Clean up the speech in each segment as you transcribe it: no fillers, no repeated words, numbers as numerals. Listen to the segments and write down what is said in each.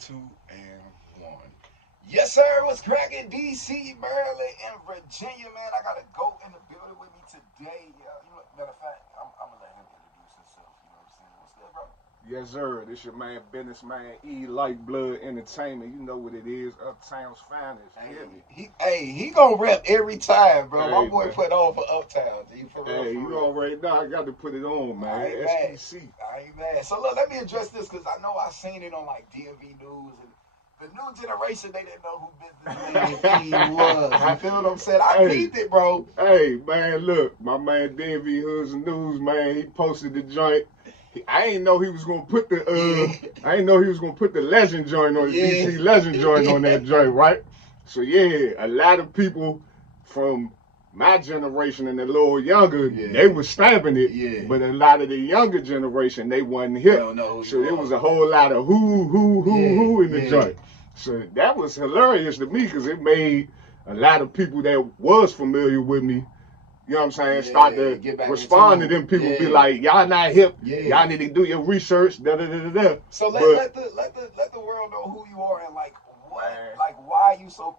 2 and 1. Yes, sir. What's cracking? DC, Maryland, and Virginia, man. I got a GOAT in the building with me today. Matter of fact, I'm going to let him introduce himself. You know what I'm saying? What's good, bro? Yes, sir. This your man, Biness Man E, Likeblood Entertainment. You know what it is. Uptown's finest. He gonna rep every time, bro. Hey, My boy man. put on for Uptown. You for real? Hey, for you real. already know I got to put it on, man. I ain't mad. SPC. I ain't mad. So look, let me address this because I know I seen it on like DmvHoods and the new generation. They didn't know who Biness Man E was. You feel what I'm saying? I peeped it, bro. Hey, man, look, my man DmvHoodzandNewz, man, he posted the joint. I ain't know he was gonna put the I ain't know he was gonna put the legend joint on the DC legend joint on that joint, right? So yeah, a lot of people from my generation and a little younger, they was stamping it. Yeah. But a lot of the younger generation, they wasn't hip. So there was a whole lot of who in the joint. So that was hilarious to me because it made a lot of people that was familiar with me, you know what I'm saying, start to respond to them people, be like, y'all not hip, y'all need to do your research, da-da-da-da-da. So let the world know who you are and like why are you so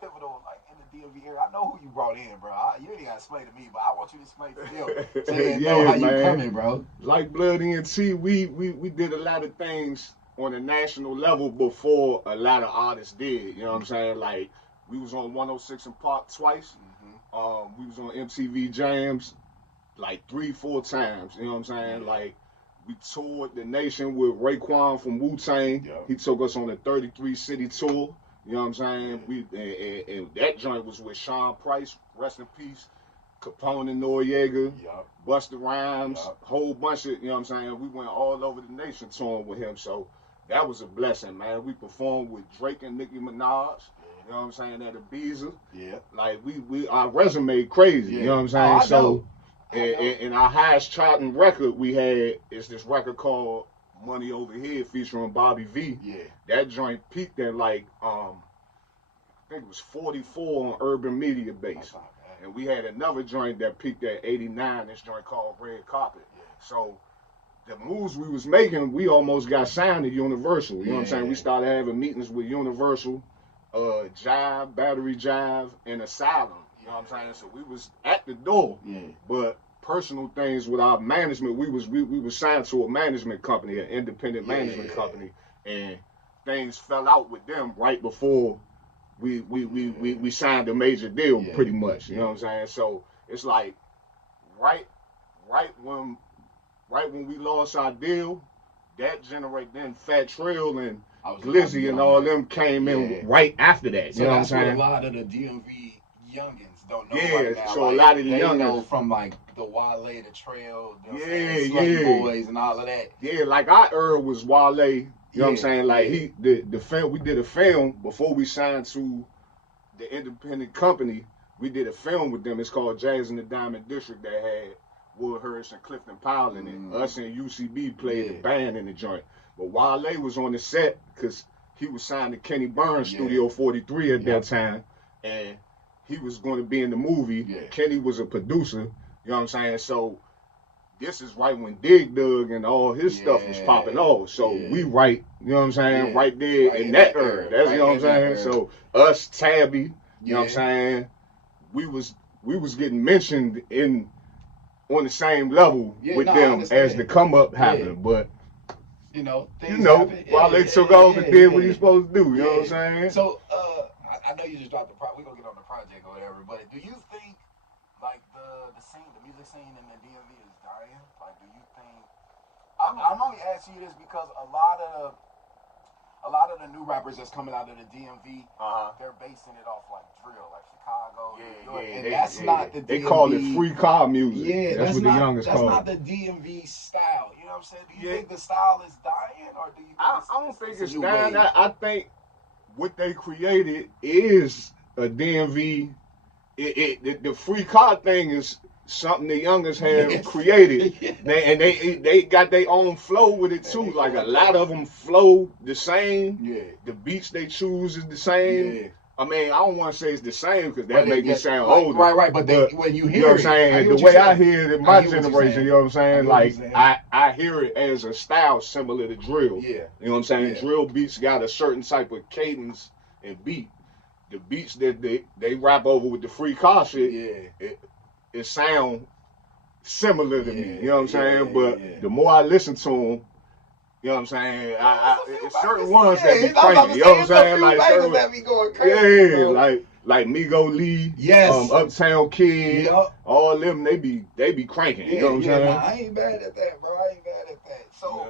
pivotal like in the DMV area? I know who you brought in, bro. You ain't gotta explain to me, but I want you to explain to them so they know how you coming, bro. Likeblood Ent, we did a lot of things on a national level before a lot of artists did, you know what I'm saying? Like, we was on 106 and Park twice. We was on MTV Jams like 3-4 times, you know what I'm saying? Like, we toured the nation with Raekwon from Wu-Tang. He took us on a 33-city tour, you know what I'm saying? And that joint was with Sean Price, rest in peace, Capone and Noriega, Busta Rhymes, whole bunch of, you know what I'm saying? We went all over the nation touring with him, so that was a blessing, man. We performed with Drake and Nicki Minaj. You know what I'm saying? At Ibiza. Like our resume crazy. You know what I'm saying? And our highest charting record we had is this record called Money Over Here featuring Bobby V. That joint peaked at like I think it was 44 on Urban Media Base. And we had another joint that peaked at 89, this joint called Red Carpet. So the moves we was making, we almost got signed to Universal. You know what I'm saying? We started having meetings with Universal, Jive, Battery Jive, and Asylum. You know what I'm saying? So we was at the door, but personal things with our management, we was signed to a management company, an independent management company, and things fell out with them right before we signed a major deal, pretty much. You know what I'm saying? So it's like right when we lost our deal, that generated then Fat Trel and Glizzy and all them came in right after that. So you know that's what I'm saying? A lot of the DMV youngins don't know right now. So like, a lot of the they youngins know from like the Wale, the Trel, the Boys and all of that. Yeah, like our era was Wale. You know what I'm saying? Like the film, we did a film before we signed to the independent company. We did a film with them. It's called Jazz in the Diamond District that had Wood Harris and Clifton Powell in it. Us and UCB played the band in the joint. But Wale was on the set because he was signed to Kenny Burns Studio 43 at that time. And he was going to be in the movie. Kenny was a producer. You know what I'm saying? So this is right when Dig Dug and all his stuff was popping off. So we right, you know what I'm saying? Right there in that era. That's, you know what I'm saying? So us, Tabi, you know what I'm saying? We was getting mentioned on the same level with them as the come up happened, but while they took off and did what he's supposed to do, you know what I'm saying? So I know you just dropped the project. We're gonna get on the project or whatever, but do you think like the music scene in the DMV is dying? Like, do you think? I'm only asking you this because a lot of the new rappers that's coming out of the DMV, they're basing it off like drill, like Chicago, New York, and that's not the DMV. They call it free car music. Yeah, that's what the youngest call it. That's not the DMV style. You know what I'm saying? Do you think the style is dying, or do you? I don't think it's dying. I think what they created is a DMV. The free car thing is something the youngest have created. They got their own flow with it too. Like a lot of them flow the same. The beats they choose is the same. I mean, I don't want to say it's the same because that make me sound like, older. Right. But when you hear you know what I'm saying? The way I hear it in my generation, you know what I'm saying? Like, I hear it as a style similar to drill. Yeah. You know what I'm saying? Yeah. Drill beats got a certain type of cadence and beat. The beats that they rap over with the free car shit, it sound similar to me. You know what I'm saying? But the more I listen to them, you know what I'm saying? It's certain ones that be cranky. You know what I'm saying? Like certain that be going crazy. Yeah, like Migo Lee, Upt Kidd, all them they be cranking. You know what I'm saying? Nah, I ain't bad at that, bro. I ain't bad at that. So,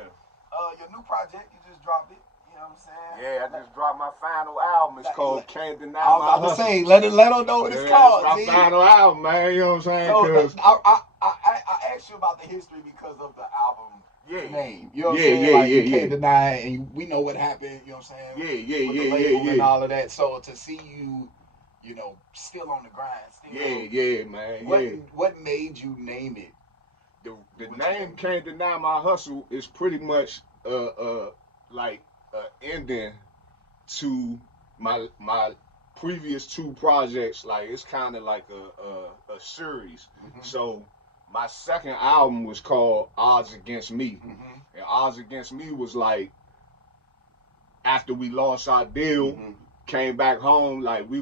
your new project, you just dropped it. You know what I'm saying? Yeah, I just dropped my final album. It's called Can't Deny My Hustle. I was about to say, let them know what it's called. It's my final album, man. You know what I'm saying? So, I asked you about the history because of the album name. You know what I'm saying? Like, you can't deny it, and we know what happened. You know what I'm saying? With the label and all of that. So to see you, you know, still on the grind. Man. What made you name it? The name Can't Deny My Hustle is pretty much like ending to my previous two projects. Like it's kind of like a series. So my second album was called Odds Against Me. And Odds Against Me was like after we lost our deal, came back home, like we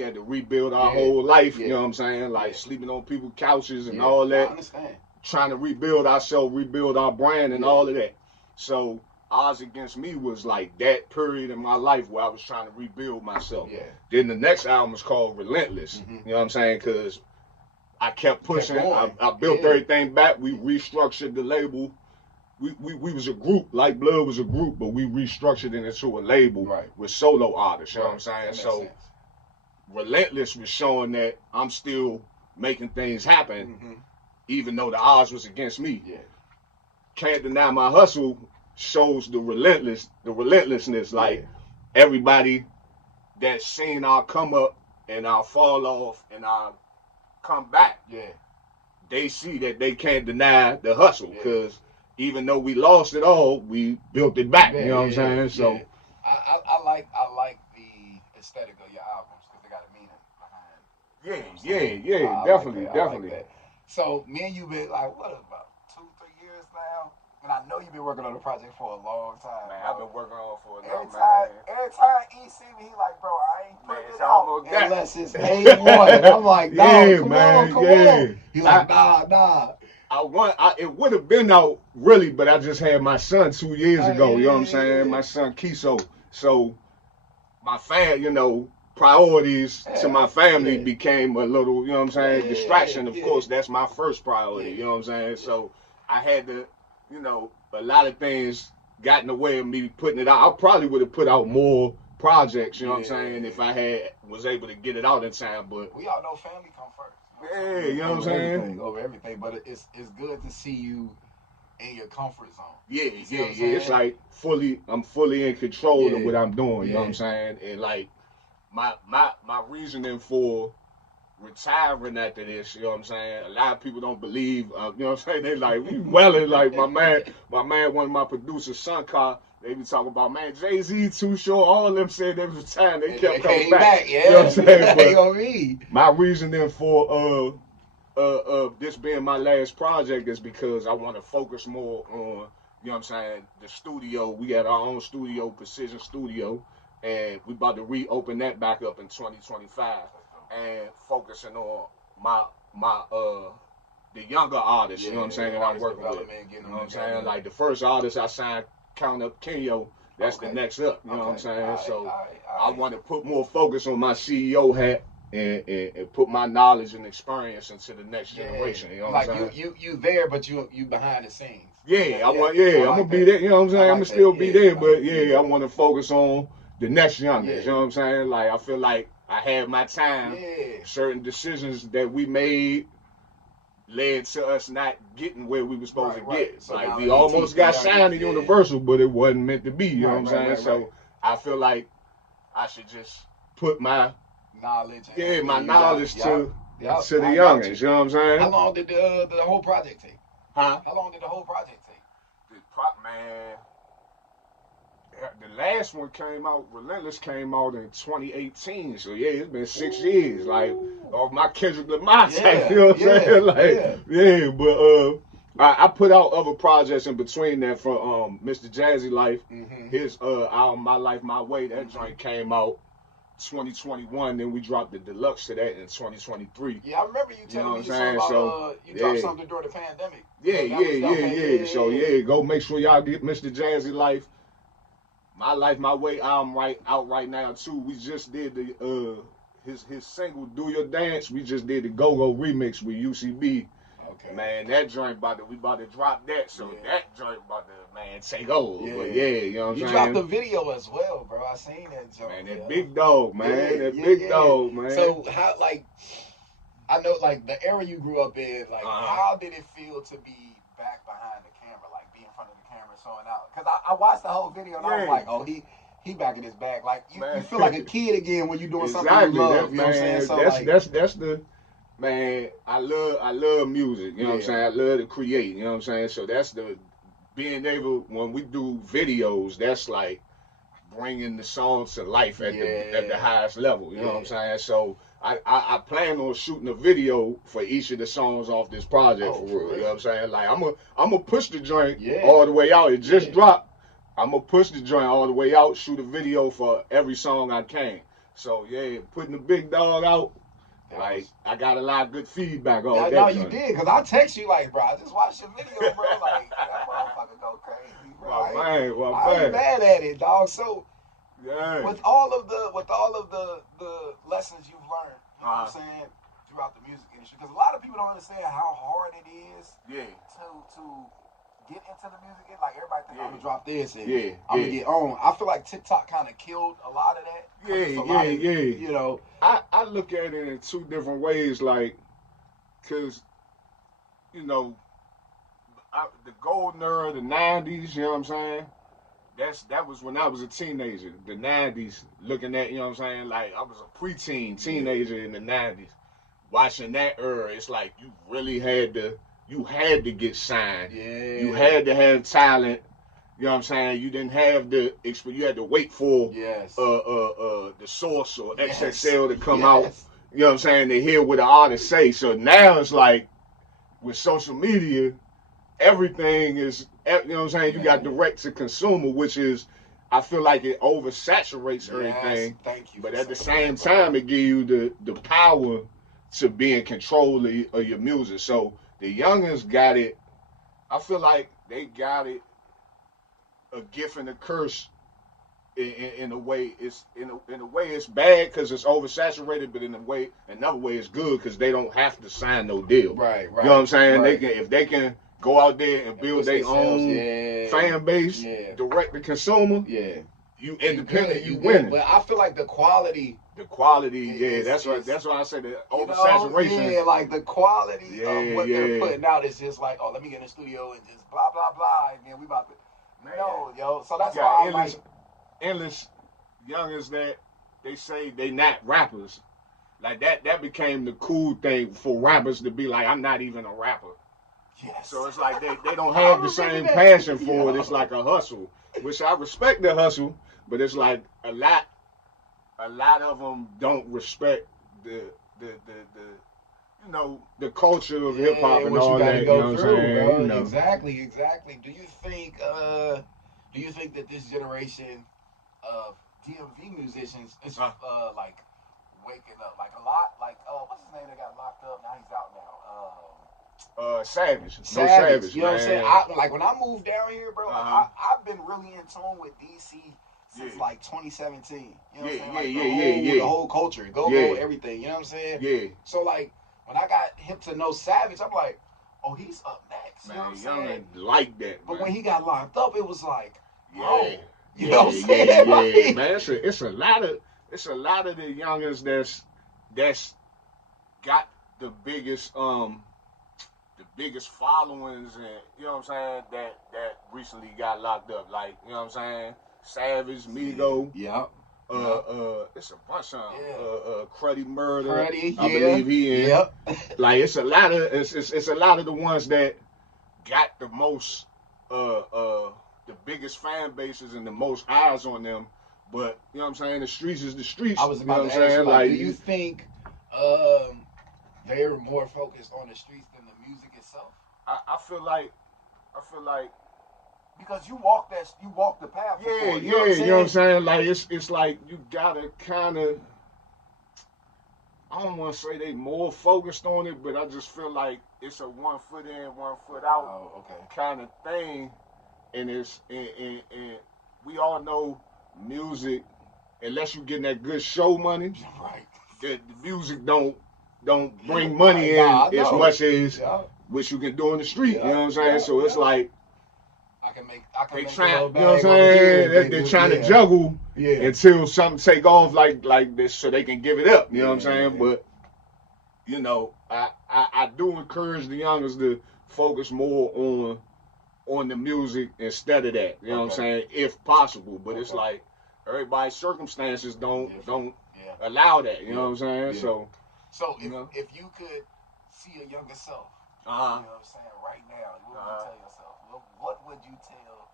had to rebuild our whole life, you know what I'm saying? Like sleeping on people's couches and all that. I understand. Trying to rebuild ourselves, rebuild our brand and all of that. So Odds Against Me was like that period in my life where I was trying to rebuild myself. Then the next album was called Relentless. You know what I'm saying? Because I kept pushing. I built everything back. We restructured the label. We was a group. Likeblood was a group, but we restructured it into a label with solo artists. You know what I'm saying? So Relentless was showing that I'm still making things happen, even though the odds was against me. Can't Deny My Hustle shows the relentlessness. Like everybody that's seen our come up and our fall off and our come back, they see that they can't deny the hustle because even though we lost it all, we built it back. You know what I'm saying? So I like the aesthetic of your albums because they got a meaning behind. Definitely. Like so me and you been like what about 2-3 years now? And I know you've been working on the project for a long time. Man, I've been working on it for a long time. Every time E see me, he like, bro, I ain't putting it out unless it's A1. I'm like, no, come on. He like, nah. It would have been out really, but I just had my son 2 years ago. You know what I'm saying? My son Kiso. So my priorities to my family became a little, you know what I'm saying, distraction. Of course, that's my first priority. You know what I'm saying? So I had to. A lot of things got in the way of me putting it out. I probably would have put out more projects, you know what I'm saying, if I was able to get it out in time. But we all know family come first. You know what I'm saying? Over everything. But it's good to see you in your comfort zone. It's like I'm fully in control of what I'm doing, you know what I'm saying? And like my reasoning for retiring after this, you know what I'm saying? A lot of people don't believe, you know what I'm saying? They like, we welling, like my man, one of my producers, Suncar, they be talking about, man, Jay-Z, Too Short, all of them said they was retiring, they kept coming back. You know what I'm saying? But my reasoning for this being my last project is because I want to focus more on, you know what I'm saying, the studio. We got our own studio, Prezision Studio, and we about to reopen that back up in 2025. And focusing on the younger artists, you know what I'm saying, that I'm working with. You know what I'm saying? Like the first artist I signed, Kountup Kenyo, that's the next up, you know what I'm saying? So I want to put more focus on my CEO hat and put my knowledge and experience into the next generation. You know what I'm saying? You there, but you behind the scenes. I'm gonna be there, you know what I'm saying? I'm gonna still be there, but I want to focus on the next youngest, you know what I'm saying? Like I feel like I had my time. Certain decisions that we made led to us not getting where we were supposed to get. So like we almost got signed to Universal, but it wasn't meant to be. You know what I'm saying? So I feel like I should just put my knowledge, to the youngins. You know what I'm saying? How long did the whole project take? Huh? How long did the whole project take? Man, The last one came out, Relentless came out in 2018. So yeah, it's been 6 years. Like off my Kendrick Lamar type, you know what I'm saying? Like yeah, but I put out other projects in between that from Mr. Jazzy Life. His album My Life My Way, that joint came out 2021, then we dropped the deluxe to that in 2023. Yeah, I remember you telling me something about you dropped something during the pandemic. Yeah. So yeah, go make sure y'all get Mr. Jazzy Life. My Life My Way album out right now too. We just did the his single Do Your Dance. We just did the Go-Go remix with UCB. Okay. Man, that joint we about to drop that. So that joint about to take over. Yeah. But yeah, you know what I'm saying? You dropped the video as well, bro. I seen that joint. Man, that big dog, man. Big dog, man. So how I know the era you grew up in, how did it feel to be back behind the camera, be in front of the camera showing out? Because I watched the whole video and I was like, oh, he back in his bag. You feel like a kid again when you're doing something you love. You know what I'm saying? So that's the man. I love music. You know what I'm saying? I love to create. You know what I'm saying? So that's the being able when we do videos. That's like bringing the song to life at the highest level. You know what I'm saying? So I plan on shooting a video for each of the songs off this project for real. You know what I'm saying? Like I'm gonna push the joint all the way out. It just dropped. I'm gonna push the joint all the way out. Shoot a video for every song I can. So yeah, putting the big dog out. I got a lot of good feedback on that. No, you did, because I text you bro, I just watched your video, bro. That motherfucker go crazy, bro. I ain't mad at it, dog. So with all of the lessons you've learned, you know what I'm saying, throughout the music industry, because a lot of people don't understand how hard it is to get into the music. Everybody think I'm gonna drop this and I'm gonna get on. I feel like TikTok kind of killed a lot of that. You know, I look at it in two different ways, cause the golden era, the '90s. You know what I'm saying? That was when I was a teenager. The '90s, looking at, you know what I'm saying? I was a preteen, teenager in the '90s. Watching that era, it's like you really had to get signed. You had to have talent. You know what I'm saying? You didn't have you had to wait for the Source or XXL to come out. You know what I'm saying? To hear what the artist say. So now it's like with social media, everything is, you know what I'm saying? You got direct to consumer, which is, I feel like it oversaturates everything. Thank you. But at the same time, it gives you the power to be in control of your music. So the youngins got it. I feel like they got it, a gift and a curse. In a way, it's bad because it's oversaturated, but another way it's good because they don't have to sign no deal. Right. You know what I'm saying? If they can go out there and build their own fan base, direct to consumer. You independent, you winning. But I feel like the quality. That's why I say the oversaturation. The quality of what they're putting out is just like, oh, let me get in the studio and just blah blah blah, and then we about to. So that's why I endless youngers that they say they not rappers. That became the cool thing for rappers to be like, I'm not even a rapper. Yes. So it's like they don't have the same passion for it. It's like a hustle, which I respect the hustle, but it's like a lot of them don't respect the culture of hip hop and all that. You know what I'm saying? Exactly. Do you think that this generation of DMV musicians is waking up a lot? What's his name that got locked up? Now he's out now. Savage. You know what I'm saying? When I moved down here, bro, I've been really in tune with DC since 2017. You know what I'm saying? The whole culture, go everything. You know what I'm saying? Yeah. So when I got hip to know Savage, I'm like, oh, he's up next. You know what I'm saying? Like that. But when he got locked up, it was like, bro. You know what I'm saying? Man, it's a lot of the youngers that's got the biggest followings, and you know what I'm saying, that recently got locked up. You know what I'm saying? Savage, Migo. It's a bunch of Cruddy Murder. I believe he in. It's a lot of the ones that got the most biggest fan bases and the most eyes on them. But you know what I'm saying? The streets is the streets. I was about to ask you, like, do you think they're more focused on the streets than the music itself? I feel like because you walk the path. Yeah, before, you know what I'm saying? Like it's like you gotta kind of. I don't want to say they more focused on it, but I just feel like it's a 1 foot in, 1 foot out kind of thing, and it's and we all know music, unless you getting that good show money, right? The music don't bring money in as much as what you can do in the street. You know what I'm saying? So it's like. They trying, you know what I'm saying? They're trying to juggle until something take off like this, so they can give it up. You know what I'm saying? But you know, I do encourage the youngers to focus more on the music instead of that. You know what I'm saying? If possible, but it's like everybody's circumstances don't allow that. You know what I'm saying? So if you could see a younger self, you know what I'm saying, right now, what would you tell yourself? What would you tell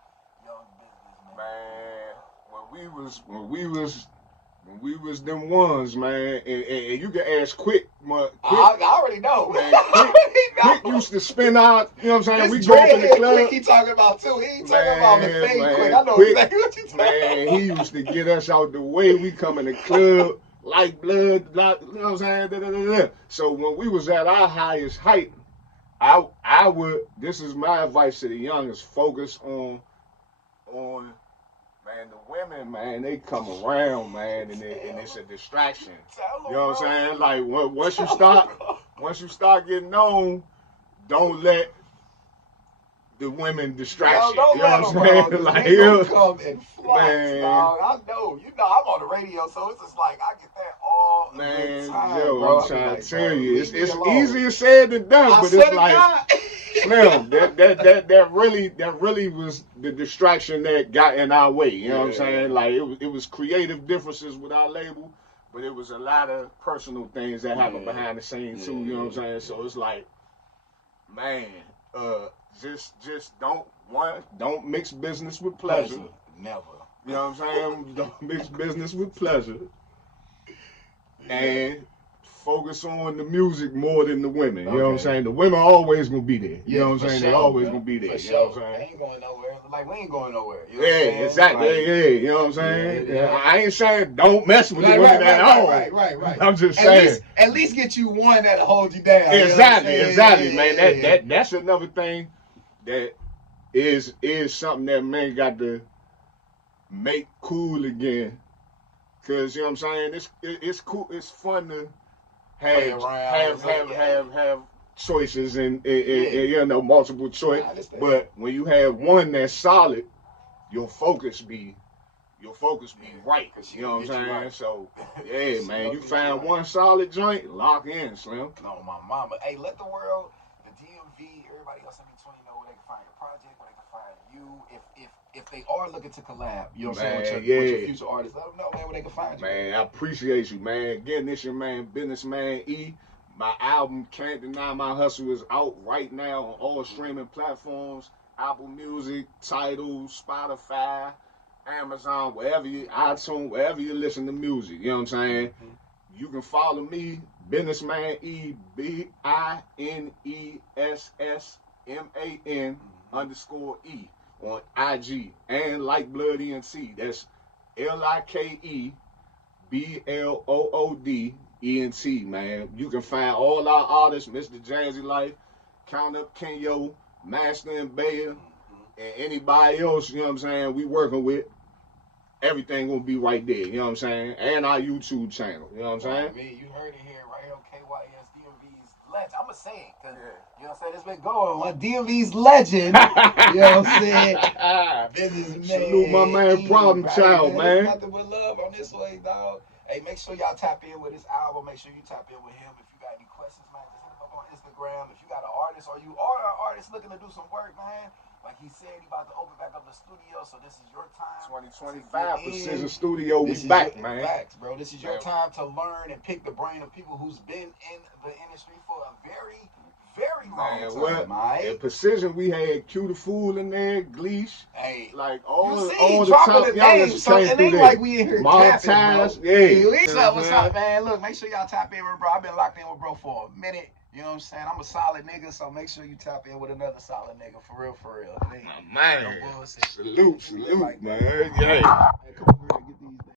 young businessmen? Man, when we was them ones, man, and you can ask Quick. I already know. Man, Quick used to spin out, you know what I'm saying? This we go up in the club. Quick he talking about too. He ain't talking about the fake Quick. I know exactly what you talking about. Man, he used to get us out the way. We come in the club, Likeblood, you know what I'm saying? Da. So when we was at our highest height, I would, this is my advice to the youngest, focus on man, the women, man, they come around, man, and it's a distraction. You know what I'm saying? Like once you start getting known, don't let the women distract you. You know what I'm saying? Like they gonna come in flocks, dog. I know. You know, I'm on the radio, so it's just like I get that all the time, bro. I'm trying to tell you, it's easier said than done, but it's like Slim, that really was the distraction that got in our way. You know what I'm saying? Like it was creative differences with our label, but it was a lot of personal things that happened behind the scenes too. You know what I'm saying? So it's like, man, just don't mix business with pleasure. Never. You know what I'm saying? Don't mix business with pleasure. And focus on the music more than the women. You know what I'm saying? The women are always gonna be there. You know what I'm saying? They're always gonna be there. You know what I'm saying? They ain't going nowhere. Like we ain't going nowhere. You know what I'm saying? Exactly. Like, you know what I'm saying? I ain't saying don't mess with the women at all. Right. I'm just saying. At least get you one that'll hold you down. Exactly, man. That's another thing that is something that man got to make cool again. Cause you know what I'm saying? It's cool. It's fun to have choices and you know, multiple choice. But when you have one that's solid, your focus be right. You know what I'm saying? Right. So yeah, man, you find one solid joint, lock in, Slim. No, my mama. Hey, let the world, the DMV, everybody else in between know where they can find your project, where they can find you. If they are looking to collab, you know what I'm saying, with your future artists, let them know, man, where they can find you. Man, I appreciate you, man. Again, this your man, Biness Man E. My album, Can't Deny My Hustle, is out right now on all streaming platforms. Apple Music, Tidal, Spotify, Amazon, iTunes, wherever you listen to music. You know what I'm saying? You can follow me, Biness Man E, BINESSMAN_E on IG, and Likeblood Ent. That's LIKEBLOODENT, man. You can find all our artists, Mr. Jazzy Life, Kountup Kenyo, Master and Bayer, and anybody else, you know what I'm saying, we working with. Everything gonna be right there, you know what I'm saying? And our YouTube channel, you know what I'm saying? You heard it here, right here on KYS, DMV's legend. I'm gonna say it, because, you know what I'm saying, it's been going on. DMV's legend, you know what I'm saying? Business man. Salute my man, Problem Child, man. Nothing but love on this way, dog. Hey, make sure y'all tap in with his album. Make sure you tap in with him. If you got any questions, man, just hit him up on Instagram. If you got an artist or you are an artist looking to do some work, man, like he said, he about to open back up the studio, so this is your time. 2025 Prezision Studio, we back, man. Facts, bro. This is your time to learn and pick the brain of people who's been in the industry for a very, very long Man, time, well, man. in Prezision, we had Q the Fool in there, Gleesh. Hey, Like all you see, the dropping top the youngers names, so came it through ain't there. like we in here capping, bro. Yeah. What's up, man? Look, make sure y'all tap in with bro. I've been locked in with bro for a minute. You know what I'm saying? I'm a solid nigga, so make sure you tap in with another solid nigga. For real, for real. Man, no bullshit. salute, Like man. that. Yeah. Hey, come over here and get these things.